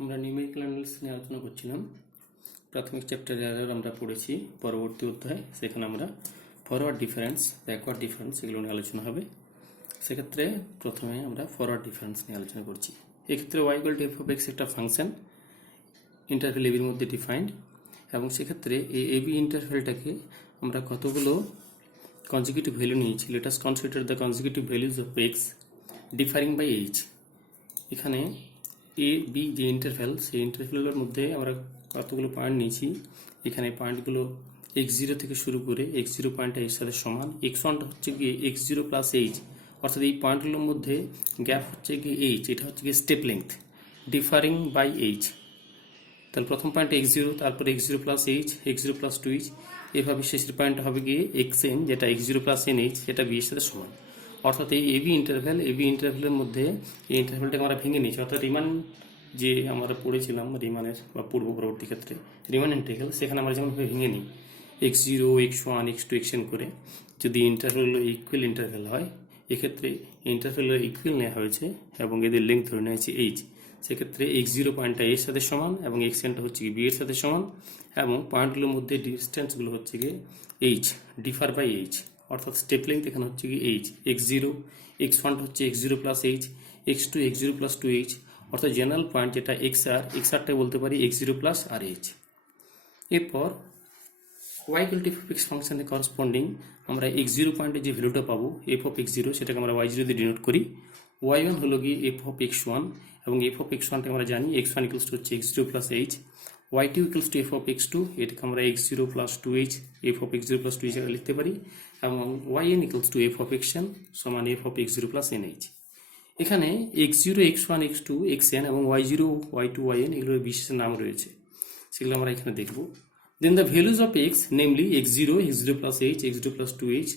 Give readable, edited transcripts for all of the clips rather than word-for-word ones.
আমরা numerical analysis নিয়ে আলোচনা করছিলাম। প্রাথমিক চ্যাপ্টারে আমরা পড়েছি। পরবর্তী অধ্যায় সেখানে আমরা ফরওয়ার্ড ডিফারেন্স, ব্যাকওয়ার্ড ডিফারেন্স এগুলো নিয়ে আলোচনা হবে। সেক্ষেত্রে প্রথমে আমরা ফরওয়ার্ড ডিফারেন্স নিয়ে আলোচনা করছি। এক্ষেত্রে y = f(x) একটা ফাংশন ইন্টারভ্যাল ab এর মধ্যে ডিফাইন্ড, এবং সেক্ষেত্রে এই ab ইন্টারভ্যালটাকে আমরা কতগুলো কনজিকিউটিভ ভ্যালু নিয়েছি। Let us consider the consecutive values of x differing by h। এখানে এ বি যে ইন্টারভ্যাল, সেই ইন্টারভ্যালের মধ্যে আমরা কতগুলো পয়েন্ট নিয়েছি। এখানে পয়েন্টগুলো x0 থেকে শুরু করে x0 পয়েন্টটা এর সাথে সমান, x1 হচ্ছে গিয়ে x0 প্লাস h, অর্থাৎ এই পয়েন্টগুলোর মধ্যে গ্যাপ হচ্ছে গিয়ে h, এটা হচ্ছে গিয়ে step length differing by h। তাহলে প্রথম পয়েন্ট x0, তারপর x0 plus h, x0 plus 2h, এভাবে শেষের পয়েন্টটা হবে গিয়ে xn, যেটা x0 প্লাস nh, যেটা b এর সাথে সমান। অর্থাৎ এই এবি ইন্টারভ্যালের মধ্যে এই ইন্টারভ্যালটাকে আমরা ভেঙে নিয়েছি। অর্থাৎ রিমান যে আমরা পড়েছিলাম রিমানের বা পূর্ব পরবর্তী ক্ষেত্রে রিমান ইন্টিগ্রাল, সেখানে আমরা যেমন ভেঙে নিই x0, x1, x2, xn করে, যদি ইন্টারভ্যাল ইকুয়াল ইন্টারভ্যাল হয়, এক্ষেত্রে ইন্টারভ্যালের ইকুয়াল নেওয়া হয়েছে এবং এদের লেন্থ ধরে নেওয়া হয়েছে h। সেক্ষেত্রে x0 পয়েন্টটা এর সাথে সমান এবং xnটা হচ্ছে কি b এর সাথে সমান, এবং পয়েন্টগুলোর মধ্যে ডিস্টেন্সগুলো হচ্ছে গিয়ে h, ডিফার বাই h। অর্থাৎ স্টেপ লেংথ এখানে হচ্ছে কি h, x0, x1 হচ্ছে x0 plus h, x2 x0 plus 2h, অর্থাৎ জেনারেল পয়েন্ট যেটা xrটা বলতে পারি x0 প্লাস আর h। এরপর y = f(x) ফাংশনের করসপন্ডিং আমরা x0 পয়েন্টে যে ভ্যালুটা পাবো f(x0), সেটাকে আমরা y0 দিয়ে ডিনোট করি। y1 হলো গিয়ে f(x1), এবং f(x1)কে আমরা জানি x1 = হচ্ছে x0 plus h, y2 = f(x2), এটাকে আমরা x0 plus 2h, f(x0 plus 2h) লিখতে পারি, এবং yn = f(xn) সমান f(x0 প্লাস nh। এখানে x0, x1, x2, xn এবং y0, y2, yn এগুলোর বিশেষ নাম রয়েছে, সেগুলো আমরা এখানে দেখব। Then the values of x, namely x0, x0 plus h, x0 plus 2h,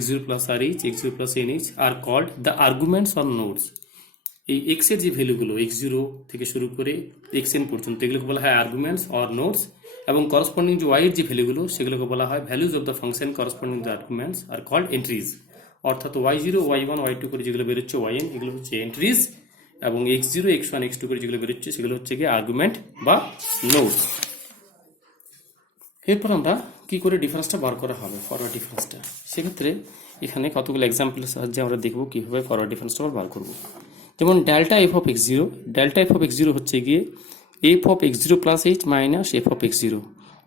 x0 plus rh, x0 plus nh are called the arguments or nodes. এই x এর যে ভ্যালুগুলো x0 থেকে শুরু করে xn পর্যন্ত, এগুলোকে বলা হয় আর্গুমেন্টস অর নোডস, এবং করসপন্ডিং যে y এর যে ভ্যালুগুলো সেগুলোকে বলা হয় values of the function corresponding the arguments are called entries. অর্থাৎ y0, y1, y2 করে যেগুলো বেরোচ্ছে yn, এগুলো হচ্ছে এন্ট্রিজ, এবং x0, x1, x2 করে যেগুলো বেরোচ্ছে সেগুলো হচ্ছে গিয়ে আর্গুমেন্ট বা নোডস। এরপর আমরা কি করে ডিফারেন্সটা বার করা হবে, ফরওয়ার্ড ডিফারেন্সটা। সেক্ষেত্রে এখানে কতগুলো এক্সাম্পলের সাহায্যে আমরা দেখব কীভাবে ফরওয়ার্ড ডিফারেন্সটা বার করব। যেমন ডেল্টা f(x0) হচ্ছে গিয়ে f(x0 plus h minus f(x0),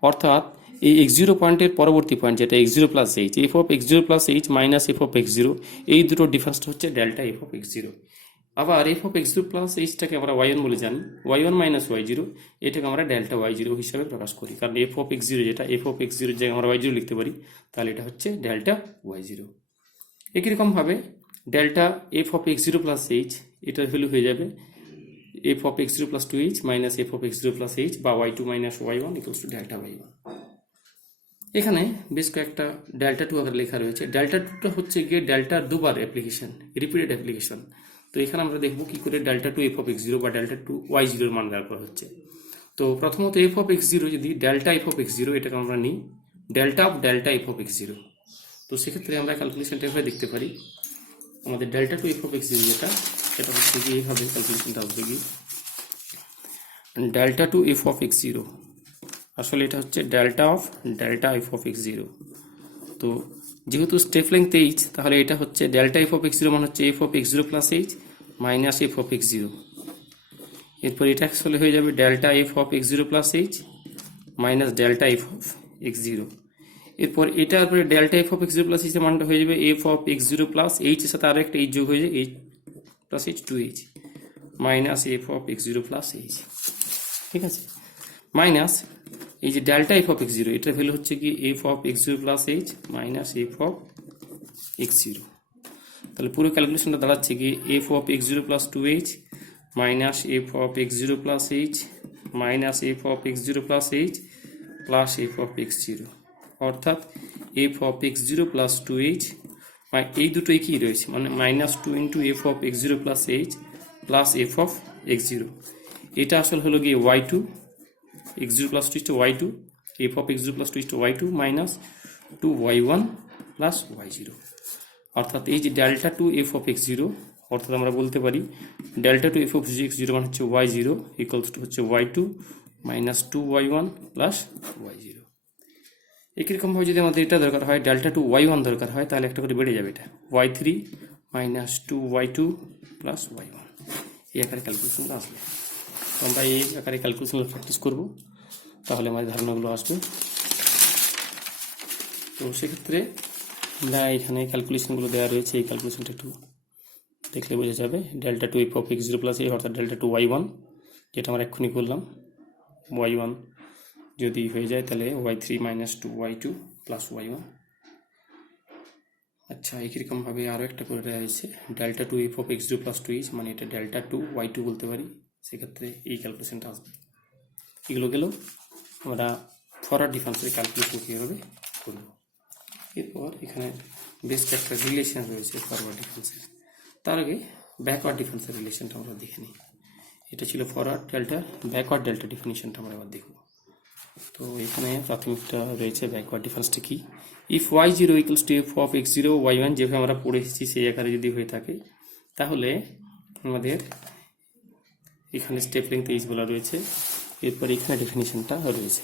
অর্থাৎ এই x0 পয়েন্টের পরবর্তী পয়েন্ট যেটা x0 plus h, f(x0 plus h minus f(x0), এই দুটো ডিফারেন্সটা হচ্ছে ডেল্টা f(x0). আবার f(x0 প্লাস h)টাকে আমরা y1 বলে জানি, y1 মাইনাস y0, এটাকে আমরা ডেল্টা y0 হিসাবে প্রকাশ করি, কারণ f(x0) যেটা f(x0) জায়গায় আমরা y0 লিখতে পারি, তাহলে এটা হচ্ছে ডেল্টা y0। একই রকমভাবে ডেল্টা f(x0 প্লাস h), এটার ভ্যালু হয়ে যাবে f(x0 plus 2h minus f(x0 plus h) বা y2 minus y1 = delta y1। এখানে বেশ কয়েকটা ডেল্টা 2 আকারে লেখা রয়েছে। ডেল্টা 2টা হচ্ছে গিয়ে ডেল্টার দুবার অ্যাপ্লিকেশন, রিপিটেড অ্যাপ্লিকেশন। তো এখানে আমরা দেখব কি করে ডেল্টা 2 f(x0) বা ডেল্টা 2 y0 এর মান বের করা হচ্ছে। তো প্রথমত f(x0) যদি ডেল্টা f(x0) এটাকে আমরা নিই ডেল্টা অফ ডেল্টা f(x0), তো সেক্ষেত্রে আমরা ক্যালকুলেশনটা এভাবে দেখতে পারি। আমাদের ডেল্টা 2 f(x0) সেটা হচ্ছে কি এইভাবে ক্যালকুলেশনটা আসবে কি ডেল্টা 2 f(x0), আসলে এটা হচ্ছে ডেল্টা অফ ডেল্টা f(x0). তো যেহেতু স্টেপ লেংথ h, তাহলে এটা হচ্ছে ডেল্টা f(x0) মানে হচ্ছে f(x0 plus h minus f(x0), এরপর এটা আসলে হয়ে যাবে delta f(x0 plus h minus delta f(x0), এরপর এটার পরে ডেল্টা f(x0 প্লাস h এর মানটা হয়ে যাবে f(x0 প্লাস h এর সাথে আরও একটা h যোগ হয়ে যায় h plus h 2h minus f(x0 plus h, ঠিক আছে, মাইনাস এই যে ডেল্টা f(x0) এটার ভ্যালু হচ্ছে কি f(x0 plus h minus f(x0). তাহলে পুরো ক্যালকুলেশনটা দাঁড়াচ্ছে কি f(x0 plus 2h minus f(x0 plus h minus f(x0 plus h plus f(x0), অর্থাৎ f(x0 প্লাস 2h, এই দুটোই কি রয়েছে মানে minus 2 into f(x0 plus h plus f(x0), এটা আসলে হলো গিয়ে y2, x0 plus 2 to y2, f(x0 plus 2 to y2 minus 2y1 plus y0। অর্থাৎ এই যে ডেল্টা 2 f(x0) অর্থাৎ আমরা বলতে পারি delta two F of x0 মানে হচ্ছে y0 ইকুয়ালস টু হচ্ছে y2 minus 2y1 plus y0। একই রকমভাবে যদি আমাদের এটা দরকার হয় ডেল্টা টু y1 দরকার হয় তাহলে একটা করে বেড়ে যাবে, এটা y3 minus 2y2 plus y1। এই আকারে ক্যালকুলেশনটা আসবে। তো আমরা এই আকারে ক্যালকুলেশন প্র্যাকটিস করব, তাহলে আমাদের ধারণাগুলো আসবে। তো সেক্ষেত্রে আমরা এখানে ক্যালকুলেশনগুলো দেওয়া রয়েছে, এই ক্যালকুলেশনটা একটু দেখলে বোঝা যাবে। Delta two F of x0 plus a অর্থাৎ ডেল্টা টু y1, যেটা আমরা এক্ষুনি করলাম, y1 যদি হয়ে যায় তাহলে y3 minus 2y2 plus y1। আচ্ছা, একই রকমভাবে আরও একটা করে দেওয়া হয়েছে delta two F of x0 plus 2h, মানে এটা ডেল্টা টু y2 বলতে পারি। সেক্ষেত্রে এই ক্যালকুলেশনটা আসবে। এগুলো গেলেও আমরা ফরওয়ার্ড ডিফারেন্সের ক্যালকুলেশন কীভাবে করব। এরপর এখানে বেশ একটা রিলেশন রয়েছে ফরওয়ার্ড ডিফারেন্সের। তার আগে ব্যাকওয়ার্ড ডিফারেন্সের রিলেশনটা আমরা দেখে নিই। এটা ছিল ফরওয়ার্ড ডেল্টা, ব্যাকওয়ার্ড ডেল্টা ডিফিনিশনটা আমরা এবার দেখব। তো এখানে প্রাথমিকটা রয়েছে ব্যাকওয়ার্ড ডিফারেন্সটা কি। If y0 equals to F of x0 y1, যেভাবে আমরা পড়ে এসেছি সেই আকারে যদি হয়ে থাকে তাহলে আমাদের এখানে স্টেপ লেংথ h বলা রয়েছে। এরপর এখানে ডেফিনিশনটা রয়েছে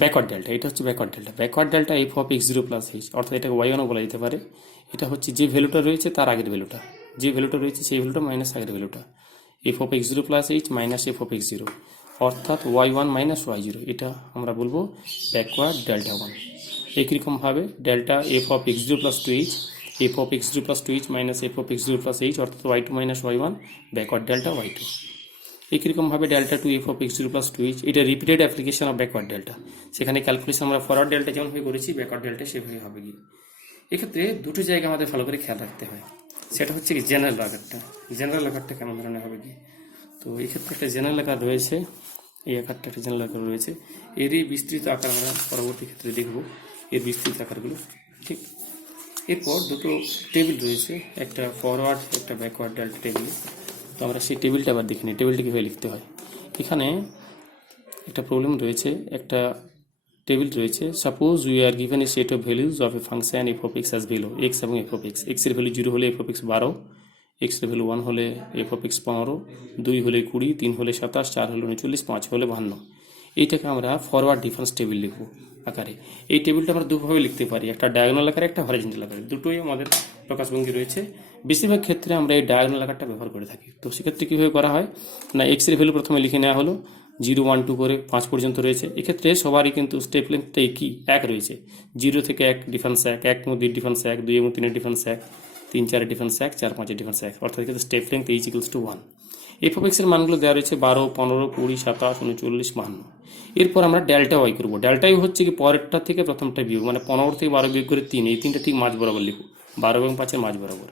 ব্যাকওয়ার্ড ডেল্টা। এটা হচ্ছে backward delta. Backward delta F of x0 plus h, অর্থাৎ এটাকে y1ও বলা যেতে পারে। এটা হচ্ছে যে ভ্যালুটা রয়েছে তার আগের ভ্যালুটা, যে ভ্যালুটা রয়েছে সেই ভ্যালুটা মাইনাস আগের ভ্যালুটা, F of x0 plus h minus F of x0, অর্থাৎ y1 মাইনাস y0। এটা আমরা বলবো ব্যাকওয়ার্ড ডেল্টা 1। একই রকমভাবে delta F of x0 plus 2h, F of x0 plus 2h minus F of x0 plus h, অর্থাৎ y2 minus y1, backward delta y2। একই রকমভাবে delta two F of x0 plus 2h, এটা repeated application of backward delta. সেখানে calculation আমরা forward delta যেমনভাবে করেছি backward delta সেভাবে হবে গিয়ে। এক্ষেত্রে দুটো জায়গা আমাদের ভালো করে খেয়াল রাখতে হয়। সেটা হচ্ছে কি জেনারেল আকারটা। জেনারেল আকারটা কেমন ধরনের হবে কি, তো এই ক্ষেত্রে একটা জেনারেল আকার রয়েছে, এই আকারটা একটা জেনারেল আকার রয়েছে। এরই বিস্তৃত আকার আমরা পরবর্তী ক্ষেত্রে দেখব, এর বিস্তৃত আকারগুলো। ঠিক, এরপর দুটো টেবিল রয়েছে, একটা ফরওয়ার্ড একটা ব্যাকওয়ার্ড ডেল্টা টেবিল। তো আমরা সেই টেবিলটা আবার দেখিনি, টেবিলটা কীভাবে লিখতে হয়। এখানে একটা প্রবলেম রয়েছে, একটা টেবিল রয়েছে। Suppose we are given a set of values of A function F of x as below, x এবং এফ অফ এক্স। এক্সের ভ্যালু 0 হলে এফ অফ এক্স 12, এক্সের ভ্যালু 1 হলে এফ অফ এক্স 15, 2 হলে 20, 3 হলে 27, 4 হলে 39, 5 হলে 52। এইটাকে আমরা ফরওয়ার্ড ডিফারেন্স টেবিল লিখব আকারে। এই টেবিলটা আমরা দুভাবে লিখতে পারি, একটা ডায়াগোনাল আকারে, একটা হরিজন্টাল আকারে। দুটোই আমাদের প্রকাশভঙ্গি রয়েছে। বেশিরভাগ ক্ষেত্রে আমরা এই ডায়াগোনাল আকারটা ব্যবহার করে থাকি। তো সেক্ষেত্রে কীভাবে করা হয় না, এক্সের ভ্যালু প্রথমে লিখে নেওয়া হলো, 0, 1, 2 করে 5 পর্যন্ত রয়েছে। এক্ষেত্রে সবারই কিন্তু স্টেপ লেন্থটাই কি এক রয়েছে। 0 থেকে 1 ডিফারেন্স 1, 1 এবং 2 ডিফারেন্স 1, 2 এবং 3 ডিফারেন্স 1, 3, 4 ডিফারেন্স 1, 4, 5 ডিফারেন্স 1, অর্থাৎ এক্ষেত্রে step length h equals to 1। F of এক্সের মানগুলো দেওয়া রয়েছে 12, 15, 20, 27, 39, 52। এরপর আমরা ডেল্টা ওয়াই করবো। ডেল্টা ওয়াই হচ্ছে কি পরেরটা থেকে প্রথমটা বিয়োগ, মানে 15 থেকে 12 বিয়োগ করে 3, এই 3টা ঠিক মাঝ বরাবর লিখব, 12 এবং 5-এর মাঝ বরাবর।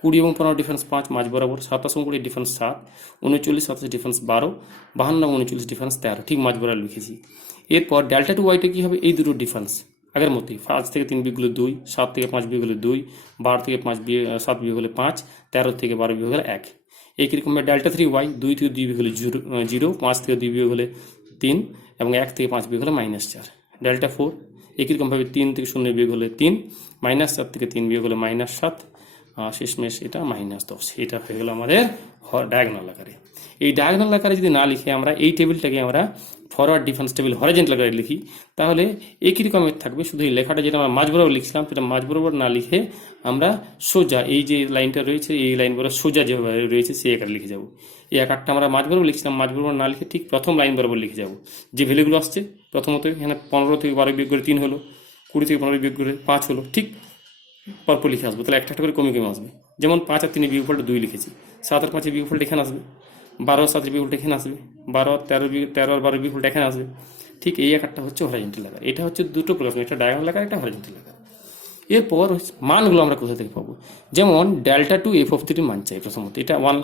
20 এবং 15 ডিফারেন্স 5 মাঝ বরাবর, 27 এবং 20 ডিফারেন্স 7, 39, 27 ডিফারেন্স 12, 52 এবং 39 ডিফারেন্স 13, ঠিক মাঝ বরাবর লিখেছি। এরপর ডেল্টা টু ওয়াইটা কী হবে, এই দুটো ডিফারেন্স আগের মতোই, 5 থেকে 3 বিয়োগ হলে 2, 7 থেকে 5 বিয়োগ হলে 2, 12 থেকে 7 বিয়োগ হলে 5, 13 থেকে 12 বিয়োগ হলে 1। একই রকমভাবে ডেল্টা 3y, 2 থেকে 2 বিয়োগ হলে 0, 5 থেকে 2 বিয়োগ হলে 3 এবং 1 থেকে 5 বিয়োগ হলে -4। ডেল্টা 4 একই রকমভাবে 3 থেকে 0 বিয়োগ হলে 3, -4 থেকে 3 বিয়োগ হলে -7, শেষমেশ এটা -10। এটা হয়ে গেল আমাদের ডায়াগোনাল আকারে। এই ডায়াগোনাল আকারে যদি না লিখে আমরা এই টেবিলটাকে আমরা ফরওয়ার্ড ডিফারেন্স টেবিল হরিজন্টাল আকারে লিখি, তাহলে একই রকমের থাকবে, শুধু এই লেখাটা যেটা আমরা মাঝ বরাবর লিখছিলাম সেটা মাঝ বরাবর না লিখে আমরা সোজা এই যে লাইনটা রয়েছে এই লাইন বরাবর সোজা যেভাবে রয়েছে সেই আকারে লিখে যাব। এই আকারটা আমরা মাঝ বরাবর লিখছিলাম, মাঝ বরাবর না লিখে ঠিক প্রথম লাইন বরাবর লিখে যাব। যে ভ্যালুগুলো আসছে প্রথমত এখানে 15 থেকে 12 বিয়োগ করে 3 হলো, 20 থেকে 15 বিয়োগ করে 5 হলো, ঠিক পরপর লিখে আসবো। তাহলে একটা একটা করে কমে কমে আসবে। যেমন 5 আর 3 বিয়োগফলটা 2 লিখেছি, 7 আর 5 বিয়োগফলটা এখানে আসবে, 12 আর 7 বিয়োগফলটা এখানে আসবে, 12 আর 13 আর 12 বিয়োগফলটা এখানে আসবে। ঠিক এই আকারটা হচ্ছে হরিজন্টাল আকার। এটা হচ্ছে দুটো প্রকার, একটা ডায়াগোনাল আকার, একটা হরিজন্টাল আকার। এরপর মানগুলো আমরা কোথা থেকে পাবো, যেমন ডেল্টা টু এফ অফ 3 মান চাই। প্রথমত এটা 1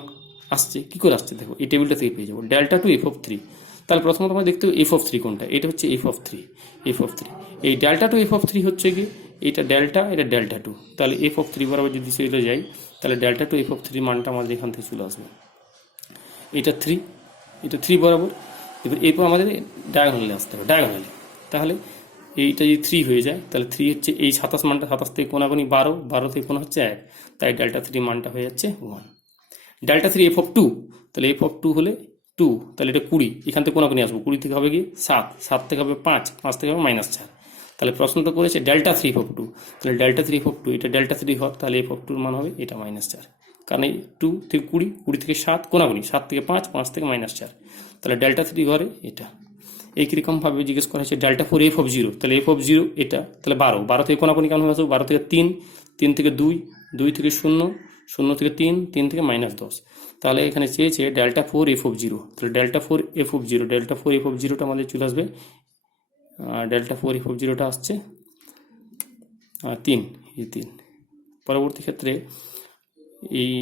আসছে, কী করে আসছে দেখো, এই টেবিলটা থেকে পেয়ে যাবো ডেল্টা টু এফ অফ 3। তাহলে প্রথমত আমরা দেখতে এফ অফ 3 কোনটা, এটা হচ্ছে এফ অফ 3, এফ অফ 3। এই ডেল্টা টু এফ অফ 3 হচ্ছে কি, এটা ডেল্টা, এটা ডেল্টা 2। তাহলে এফ অফ 3 বরাবর যদি চলে যাই তাহলে ডেল্টা টু এফ অফ 3 মানটা আমাদের এখান থেকে চলে আসবে, এটা 3, এটা 3 বরাবর। এবার এরপর আমাদের ডায়াগোনালে আসতে হবে, ডায়াগোনালে। তাহলে এইটা যদি 3 হয়ে যায় তাহলে 3 হচ্ছে এই 27 মানটা, 27 থেকে কোনাগুনি 12, 12 থেকে কোনা হচ্ছে 1, তাই ডেল্টা 3 মানটা হয়ে যাচ্ছে 1। ডেল্টা 3 f(2), তাহলে f(2) হলে 2, তাহলে এটা 20, এখান থেকে কোনাগুনি আসবো, 20 থেকে হবে কি 7, 7 থেকে হবে 5, 5 থেকে হবে -4। তাহলে প্রশ্নটা করেছে ডেল্টা 3 f(2), তাহলে ডেল্টা 3 f(2), এটা ডেল্টা 3 হয়, তাহলে f(2) এর মান হবে এটা -4, কারণ এই 2 থেকে 20, 20 থেকে 7 কোনাগুনি, 7 থেকে 5, 5 থেকে -4, তাহলে ডেল্টা 3 ঘরে এটা। এইরকমভাবে জিজ্ঞেস করা হয়েছে ডেল্টা 4 f(0), তাহলে f(0) এটা, তাহলে 12, 12 থেকে কোনাকুনি কেমন হবে, 12 থেকে 3, 3 থেকে 2, 2 থেকে 0, 0 থেকে 3, 3 থেকে -10, তাহলে এখানে চেয়েছে ডেল্টা 4 f(0), তাহলে ডেল্টা 4 f(0), ডেল্টা 4 f(0)টা আমাদের চলে আসবে, ডেল্টা 4 f(0)টা আসছে 3, এই 3। পরবর্তী ক্ষেত্রে এই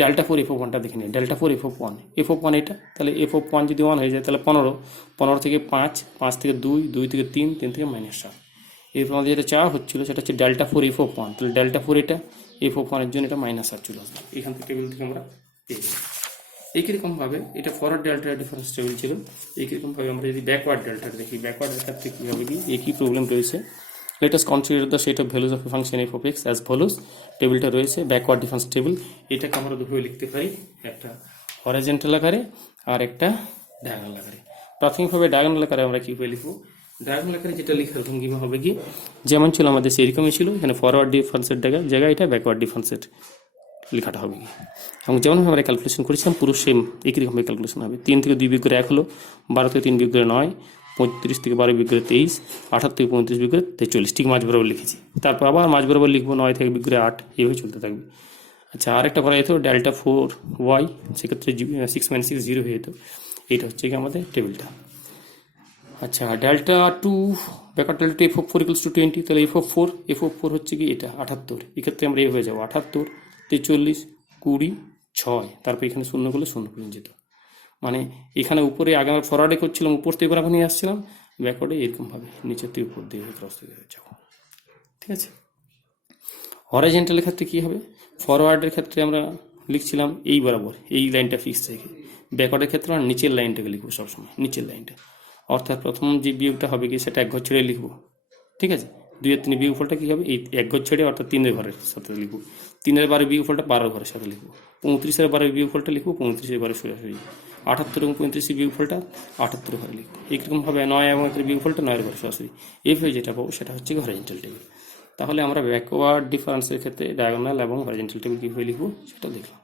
ডেল্টা 4 f(1)টা দেখে নিই, ডেল্টা 4 f(1), f(1) এটা, তাহলে f(1) যদি 1 হয়ে যায় তাহলে 15, 15 থেকে 5, 5 থেকে 2, 2 থেকে 3, 3 থেকে -7। এরপর আমাদের যেটা চাওয়া হচ্ছিল সেটা হচ্ছে ডেল্টা 4 f(1), তাহলে ডেল্টা 4 এটা, f(1) এর জন্য এটা -7 চলে আসবে, এখান থেকে টেবিল থেকে আমরা পেয়ে যাবো। এইরকমভাবে এটা ফরওয়ার্ড ডেল্টা ডিফারেন্স টেবিল ছিল। এইরকমভাবে আমরা যদি ব্যাকওয়ার্ড ডেল্টা দেখি, ব্যাকওয়ার্ড ডেল্টাতে কীভাবে কি একই প্রবলেম রয়েছে। Let us consider the set of values of a function f of x as follows. টেবিলটা রয়েছে ব্যাকওয়ার্ড ডিফারেন্স টেবিল। এটাকে আমরা দুভাবে লিখতে পারি, একটা হরাইজন্টাল আকারে আর একটা ডায়াগোনাল আকারে। প্রাথমিকভাবে ডায়াগোনাল আকারে আমরা কীভাবে লিখবো, ডায়াগোনাল আকারে যেটা লেখার ভঙ্গিমা হবে কি, যেমন ছিল আমাদের সেরকমই ছিল, এখানে ফরওয়ার্ড ডিফারেন্সের জায়গায় এটা ব্যাকওয়ার্ড ডিফারেন্সের লেখাটা হবে কি, এবং যেমনভাবে আমরা ক্যালকুলেশন করেছিলাম পুরো সেম একই রকমভাবে ক্যালকুলেশন হবে। 3 থেকে 2 বিয়োগ করে 1 হলো, 12 থেকে 3 বিয়োগ করে 9, 35 থেকে 12 বিয়োগ করে 23, 18 থেকে 35 বিয়োগ করে 43, ঠিক মাঝ বরাবর লিখেছি। তারপর আবার মাঝ বরাবর লিখবো 9 থেকে বিয়োগ করে 8, এইভাবে চলতে থাকবে। আচ্ছা, আরেকটা করা যেত ডেল্টা 4y, সেক্ষেত্রে 6 - 6 0 হয়ে যেত। এইটা হচ্ছে কি আমাদের টেবিলটা। আচ্ছা, delta 2 backward delta f of 4 = 20, তাহলে f of 4 হচ্ছে কি এটা 78, এক্ষেত্রে আমরা হয়ে যাবো 78, 43, 20, 6, তারপর এখানে শূন্য করলে শূন্য পর্যন্ত যেত। মানে এখানে উপরে আগে আমরা ফরওয়ার্ডে করছিলাম, উপর থেকে এখন নিয়ে আসছিলাম, ব্যাকওয়ার্ডে এরকমভাবে নিচের থেকে উপর দিয়ে ক্রস থেকে যাবো। ঠিক আছে। হরাইজন্টালের ক্ষেত্রে কী হবে, ফরওয়ার্ডের ক্ষেত্রে আমরা লিখছিলাম এই বরাবর, এই লাইনটা ফিক্স রেখে। ব্যাকওয়ার্ডের ক্ষেত্রে আমরা নিচের লাইনটাকে লিখবো সবসময়, নিচের লাইনটা, অর্থাৎ প্রথম যে বিয়োগটা হবে কি সেটা এক ঘর ছেড়ে লিখবো। ঠিক আছে। 2 এর 3 বিয়োগফলটা কী হবে, এই এক ঘর ছেড়ে অর্থাৎ 3 ঘরের সাথে লিখবো। 3 এর 12 বিয়োগফলটা 12 ঘরের সাথে লিখবো। 35 এর 12 বিয়োগফলটা লিখবো 35 এর 12 সরাসরি। 78 এবং 35 বিয়োগফলটা 78 ঘরে লিখবো। এইরকমভাবে 9 এবং 1 বিয়োগফলটা 9 ঘরে সরাসরি। এইভাবে যেটা পাবো সেটা হচ্ছে হরাইজন্টাল টেবিল। তাহলে আমরা ব্যাকওয়ার্ড ডিফারেন্সের ক্ষেত্রে ডায়াগোনাল এবং হরাইজন্টাল টেবিল কীভাবে লিখবো সেটা দেখলাম।